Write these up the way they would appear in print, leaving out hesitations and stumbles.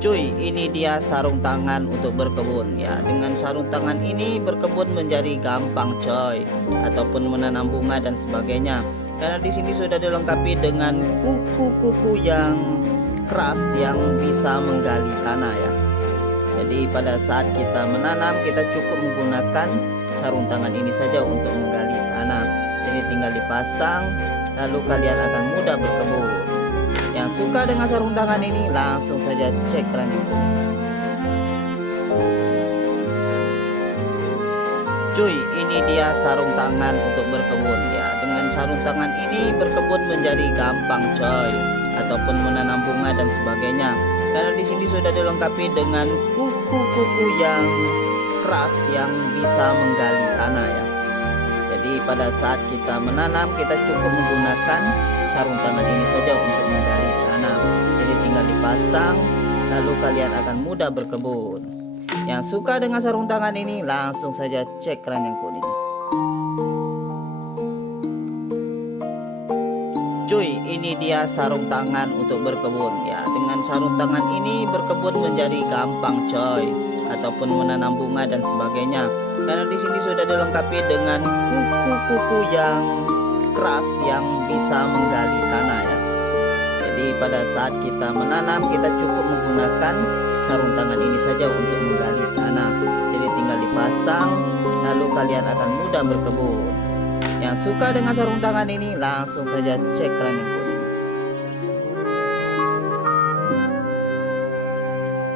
Cuy, ini dia sarung tangan untuk berkebun ya. Dengan sarung tangan ini berkebun menjadi gampang coy, ataupun menanam bunga dan sebagainya. Karena di sini sudah dilengkapi dengan kuku-kuku yang keras yang bisa menggali tanah ya. Jadi pada saat kita menanam, kita cukup menggunakan sarung tangan ini saja untuk menggali tanah. Jadi tinggal dipasang, lalu kalian akan mudah berkebun. Yang suka dengan sarung tangan ini langsung saja cek keranjang kuning. Cuy, ini dia sarung tangan untuk berkebun ya. Dengan sarung tangan ini berkebun menjadi gampang coy, ataupun menanam bunga dan sebagainya. Karena di sini sudah dilengkapi dengan kuku-kuku yang keras yang bisa menggali tanah ya. Jadi pada saat kita menanam, kita cukup menggunakan sarung tangan ini saja untuk menggali tanah. Jadi tinggal dipasang, lalu kalian akan mudah berkebun. Yang suka dengan sarung tangan ini langsung saja cek keranjang kuning. Cuy, ini dia sarung tangan untuk berkebun ya. Dengan sarung tangan ini berkebun menjadi gampang coy, ataupun menanam bunga dan sebagainya. Karena di sini sudah dilengkapi dengan kuku-kuku yang keras yang bisa menggali tanah ya. Jadi pada saat kita menanam, kita cukup menggunakan sarung tangan ini saja untuk menggali tanah. Jadi tinggal dipasang, lalu kalian akan mudah berkebun. Yang suka dengan sarung tangan ini langsung saja cek keranjang kuning.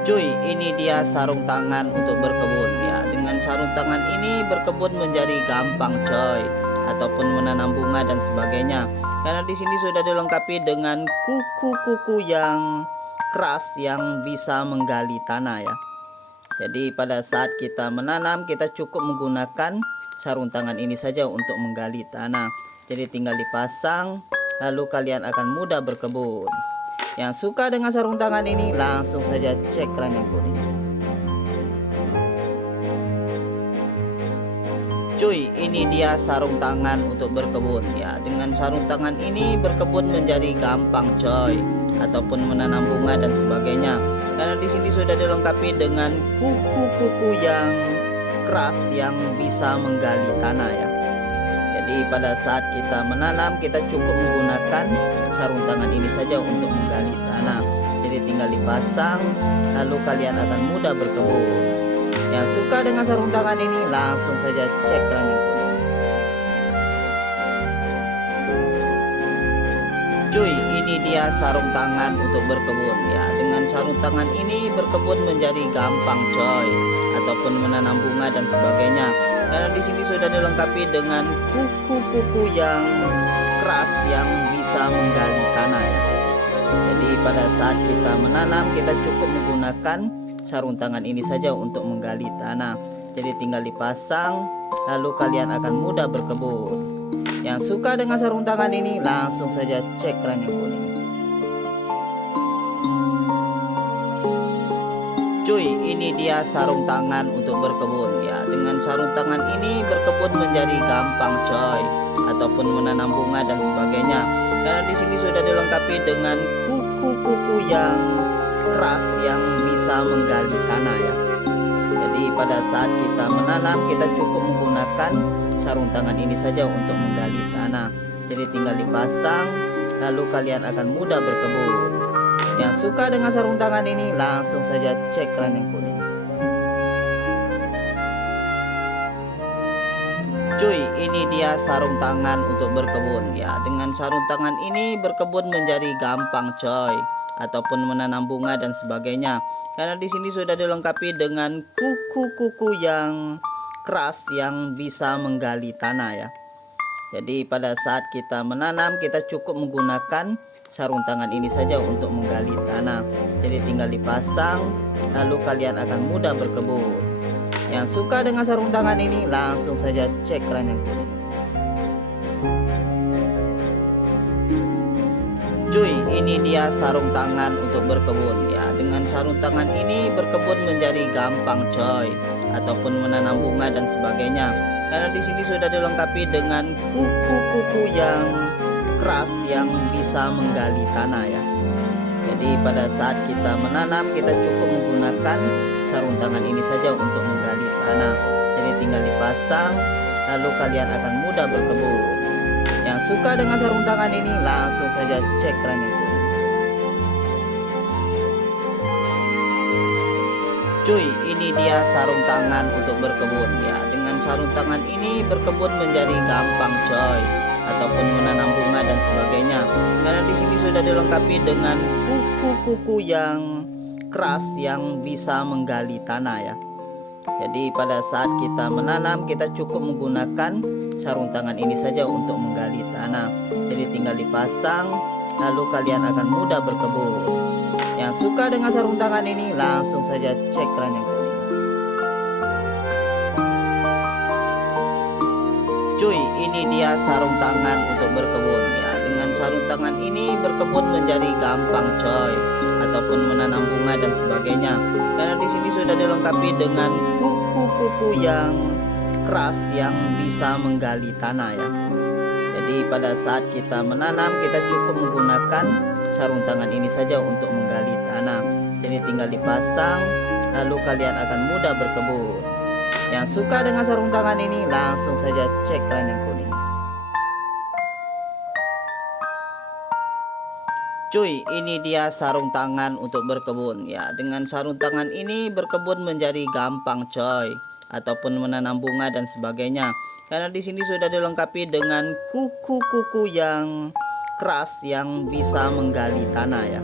Cuy, ini dia sarung tangan untuk berkebun ya. Dengan sarung tangan ini berkebun menjadi gampang coy, ataupun menanam bunga dan sebagainya. Karena di sini sudah dilengkapi dengan kuku-kuku yang keras yang bisa menggali tanah ya. Jadi pada saat kita menanam, kita cukup menggunakan sarung tangan ini saja untuk menggali tanah. Jadi tinggal dipasang, lalu kalian akan mudah berkebun. Yang suka dengan sarung tangan ini langsung saja cek keranjang kuning. Cuy, ini dia sarung tangan untuk berkebun ya. Dengan sarung tangan ini berkebun menjadi gampang coy, ataupun menanam bunga dan sebagainya. Karena di sini sudah dilengkapi dengan kuku-kuku yang keras yang bisa menggali tanah ya. Jadi pada saat kita menanam, kita cukup menggunakan sarung tangan ini saja untuk menggali tanah. Jadi tinggal dipasang, lalu kalian akan mudah berkebun. Yang suka dengan sarung tangan ini langsung saja cek keranjang kuning. Cuy, ini dia sarung tangan untuk berkebun ya. Dengan sarung tangan ini berkebun menjadi gampang coy, ataupun menanam bunga dan sebagainya. Karena di sini sudah dilengkapi dengan kuku-kuku yang keras yang bisa menggali tanah ya. Jadi pada saat kita menanam, kita cukup menggunakan sarung tangan ini saja untuk menggali tanah. Jadi tinggal dipasang, lalu kalian akan mudah berkebun. Yang suka dengan sarung tangan ini langsung saja cek keranjang kuning. Cuy, ini dia sarung tangan untuk berkebun ya. Dengan sarung tangan ini berkebun menjadi gampang coy, ataupun menanam bunga dan sebagainya. Karena di sini sudah dilengkapi dengan kuku-kuku yang keras yang bisa menggali tanah ya. Jadi pada saat kita menanam, kita cukup menggunakan sarung tangan ini saja untuk menggali tanah. Jadi tinggal dipasang, lalu kalian akan mudah berkebun. Yang suka dengan sarung tangan ini langsung saja cek keranjang kuning. Cuy, ini dia sarung tangan untuk berkebun ya. Dengan sarung tangan ini berkebun menjadi gampang coy, ataupun menanam bunga dan sebagainya. Karena di sini sudah dilengkapi dengan kuku-kuku yang keras yang bisa menggali tanah ya. Jadi pada saat kita menanam, kita cukup menggunakan sarung tangan ini saja untuk menggali tanah. Jadi tinggal dipasang, lalu kalian akan mudah berkebun. Yang suka dengan sarung tangan ini langsung saja cek keranjang kuning. Cuy, ini dia sarung tangan untuk berkebun ya. Dengan sarung tangan ini berkebun menjadi gampang coy, ataupun menanam bunga dan sebagainya. Karena di sini sudah dilengkapi dengan kuku-kuku yang keras yang bisa menggali tanah ya. Jadi Jadi pada saat kita menanam, kita cukup menggunakan sarung tangan ini saja untuk menggali tanah. Jadi tinggal dipasang, lalu kalian akan mudah berkebun. Yang suka dengan sarung tangan ini langsung saja cek keranjang kuning. Cuy, ini dia sarung tangan untuk berkebun ya. Dengan sarung tangan ini berkebun menjadi gampang coy, ataupun menanam bunga dan sebagainya. Karena di sini sudah dilengkapi dengan kuku-kuku yang keras yang bisa menggali tanah ya. Jadi pada saat kita menanam, kita cukup menggunakan sarung tangan ini saja untuk menggali tanah. Jadi tinggal dipasang, lalu kalian akan mudah berkebun. Yang suka dengan sarung tangan ini langsung saja cek keranjang kuning. Cuy, ini dia sarung tangan untuk berkebun ya. Dengan sarung tangan ini berkebun menjadi gampang coy, ataupun menanam bunga dan sebagainya. Karena di sini sudah dilengkapi dengan kuku-kuku yang keras yang bisa menggali tanah ya. Jadi pada saat kita menanam, kita cukup menggunakan sarung tangan ini saja untuk menggali tanah. Jadi tinggal dipasang, lalu kalian akan mudah berkebun. Yang suka dengan sarung tangan ini langsung saja cek keranjang kuning. Cuy, ini dia sarung tangan untuk berkebun ya. Dengan sarung tangan ini berkebun menjadi gampang coy, ataupun menanam bunga dan sebagainya. Karena di sini sudah dilengkapi dengan kuku-kuku yang keras yang bisa menggali tanah ya.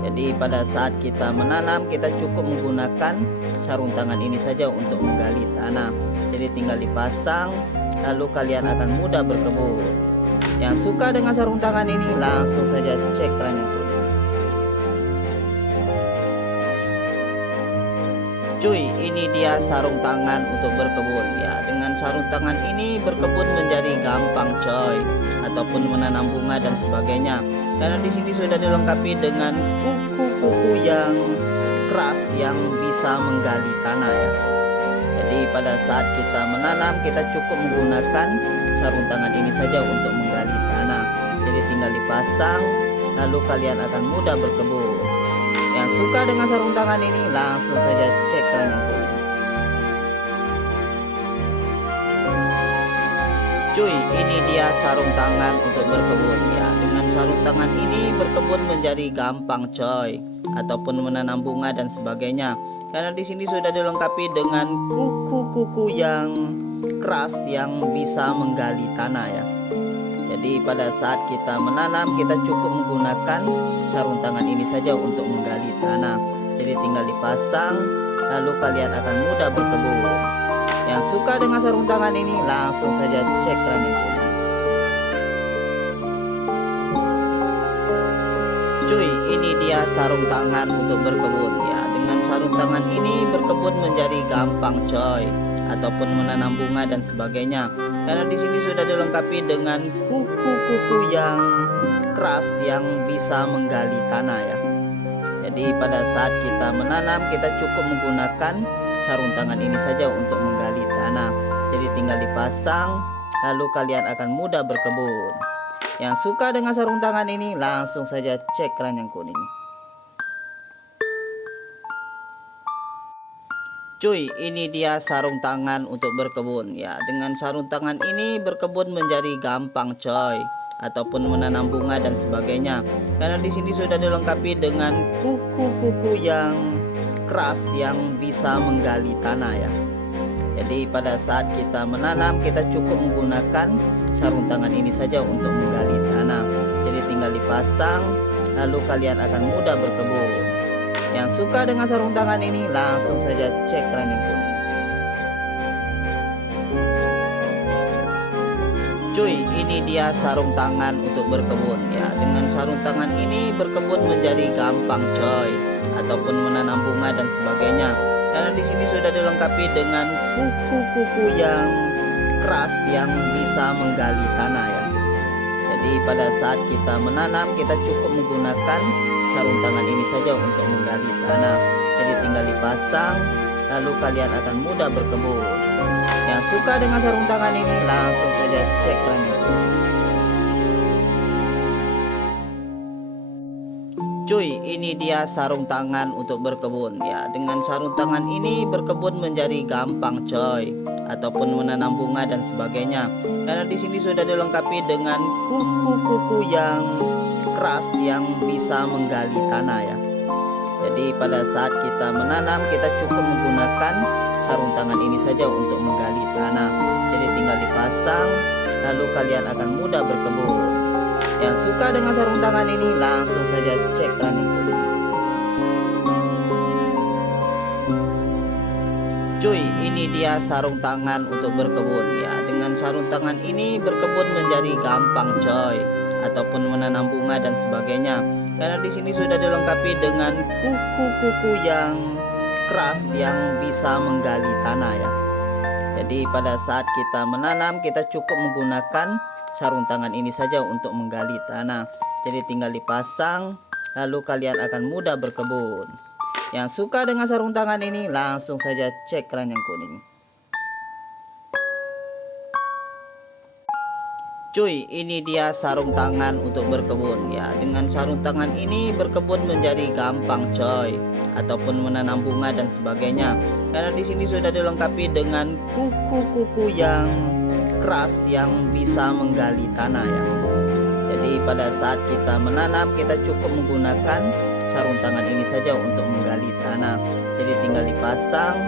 Jadi pada saat kita menanam, kita cukup menggunakan sarung tangan ini saja untuk menggali tanah. Jadi tinggal dipasang, lalu kalian akan mudah berkebun. Yang suka dengan sarung tangan ini langsung saja cek keranjang kuning. Cuy, ini dia sarung tangan untuk berkebun ya. Dengan sarung tangan ini berkebun menjadi gampang coy, ataupun menanam bunga dan sebagainya. Karena di sini sudah dilengkapi dengan kuku-kuku yang keras yang bisa menggali tanah ya. Jadi pada saat kita menanam, kita cukup menggunakan sarung tangan ini saja untuk menggali tanah. Jadi tinggal dipasang, lalu kalian akan mudah berkebun. Yang suka dengan sarung tangan ini langsung saja cek keranjang kuning. Cuy, ini dia sarung tangan untuk berkebun ya. Dengan sarung tangan ini berkebun menjadi gampang coy, ataupun menanam bunga dan sebagainya. Karena di sini sudah dilengkapi dengan kuku-kuku yang keras yang bisa menggali tanah ya. Jadi pada saat kita menanam, kita cukup menggunakan sarung tangan ini saja untuk menggali tanah. Jadi tinggal dipasang, lalu kalian akan mudah berkebun. Yang suka dengan sarung tangan ini langsung saja cek keranjang kuning. Cuy, ini dia sarung tangan untuk berkebun ya. Dengan sarung tangan ini berkebun menjadi gampang coy, ataupun menanam bunga dan sebagainya. Karena di sini sudah dilengkapi dengan kuku-kuku yang keras yang bisa menggali tanah ya. Jadi pada saat kita menanam, kita cukup menggunakan sarung tangan ini saja untuk menggali tanah. Jadi tinggal dipasang, lalu kalian akan mudah berkebun. Yang suka dengan sarung tangan ini langsung saja cek keranjang kuning. Cuy, ini dia sarung tangan untuk berkebun ya. Dengan sarung tangan ini berkebun menjadi gampang coy, ataupun menanam bunga dan sebagainya. Karena di sini sudah dilengkapi dengan kuku-kuku yang keras yang bisa menggali tanah ya. Jadi pada saat kita menanam, kita cukup menggunakan sarung tangan ini saja untuk menggali tanah. Jadi tinggal dipasang, lalu kalian akan mudah berkebun. Yang suka dengan sarung tangan ini langsung saja cek keranjang kuning. Cuy, ini dia sarung tangan untuk berkebun ya. Dengan sarung tangan ini berkebun menjadi gampang coy, ataupun menanam bunga dan sebagainya. Karena di sini sudah dilengkapi dengan kuku-kuku yang keras yang bisa menggali tanah ya. Jadi pada saat kita menanam, kita cukup menggunakan sarung tangan ini saja untuk menggali tanah. Jadi tinggal dipasang, lalu kalian akan mudah berkebun. Yang suka dengan sarung tangan ini langsung saja cek keranjang kuning. Cuy, ini dia sarung tangan untuk berkebun. Ya, dengan sarung tangan ini berkebun menjadi gampang, coy. Ataupun menanam bunga dan sebagainya. Karena di sini sudah dilengkapi dengan kuku-kuku yang keras yang bisa menggali tanah ya. Jadi pada saat kita menanam, kita cukup menggunakan sarung tangan ini saja untuk menggali tanah. Jadi tinggal dipasang, lalu kalian akan mudah berkebun. Yang suka dengan sarung tangan ini langsung saja cek keranjang kuning. Cuy, ini dia sarung tangan untuk berkebun ya. Dengan sarung tangan ini berkebun menjadi gampang, coy. Ataupun menanam bunga dan sebagainya. Karena di sini sudah dilengkapi dengan kuku-kuku yang keras yang bisa menggali tanah ya. Jadi pada saat kita menanam, kita cukup menggunakan sarung tangan ini saja untuk menggali tanah. Jadi tinggal dipasang, lalu kalian akan mudah berkebun. Yang suka dengan sarung tangan ini langsung saja cek keranjang kuning. Cuy, ini dia sarung tangan untuk berkebun ya. Dengan sarung tangan ini berkebun menjadi gampang, coy. Ataupun menanam bunga dan sebagainya. Karena di sini sudah dilengkapi dengan kuku-kuku yang keras yang bisa menggali tanah ya. Jadi pada saat kita menanam, kita cukup menggunakan sarung tangan ini saja untuk menggali tanah. Jadi tinggal dipasang,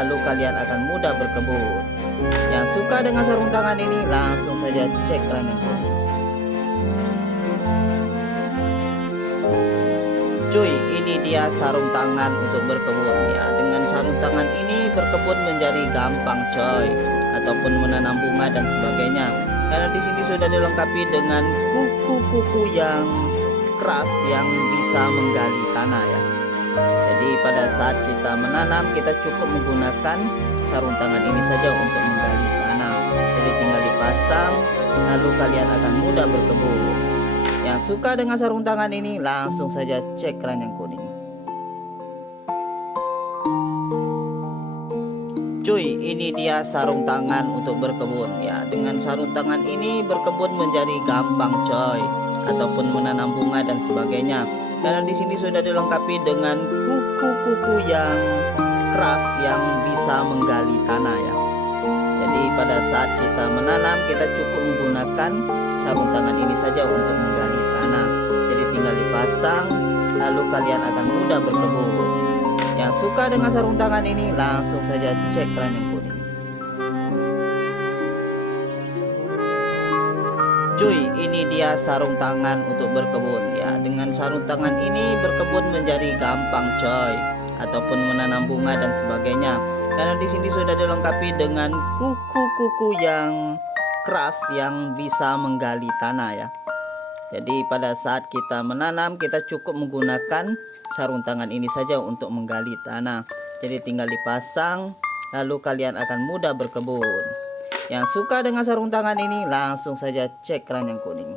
lalu kalian akan mudah berkebun. Yang suka dengan sarung tangan ini langsung saja cek keranjang kuning. Cuy, ini dia sarung tangan untuk berkebun ya. Dengan sarung tangan ini berkebun menjadi gampang, coy. Ataupun menanam bunga dan sebagainya. Karena di sini sudah dilengkapi dengan kuku-kuku yang keras yang bisa menggali tanah ya. Jadi pada saat kita menanam, kita cukup menggunakan sarung tangan ini saja untuk menggali tanah. Jadi tinggal dipasang, lalu kalian akan mudah berkebun. Yang suka dengan sarung tangan ini langsung saja cek keranjang kuning. Cuy, ini dia sarung tangan untuk berkebun ya. Dengan sarung tangan ini berkebun menjadi gampang, coy. Ataupun menanam bunga dan sebagainya. Karena di sini sudah dilengkapi dengan kuku-kuku yang keras yang bisa menggali tanah ya. Jadi pada saat kita menanam, kita cukup menggunakan sarung tangan ini saja untuk menggali tanah. Jadi tinggal dipasang, lalu kalian akan mudah berkebun. Yang suka dengan sarung tangan ini langsung saja cek keranjang kuning. Cuy, ini dia sarung tangan untuk berkebun ya. Dengan sarung tangan ini berkebun menjadi gampang, coy. Ataupun menanam bunga dan sebagainya. Karena di sini sudah dilengkapi dengan kuku-kuku yang keras yang bisa menggali tanah ya. Jadi pada saat kita menanam, kita cukup menggunakan sarung tangan ini saja untuk menggali tanah. Jadi tinggal dipasang, lalu kalian akan mudah berkebun. Yang suka dengan sarung tangan ini langsung saja cek keranjang kuning.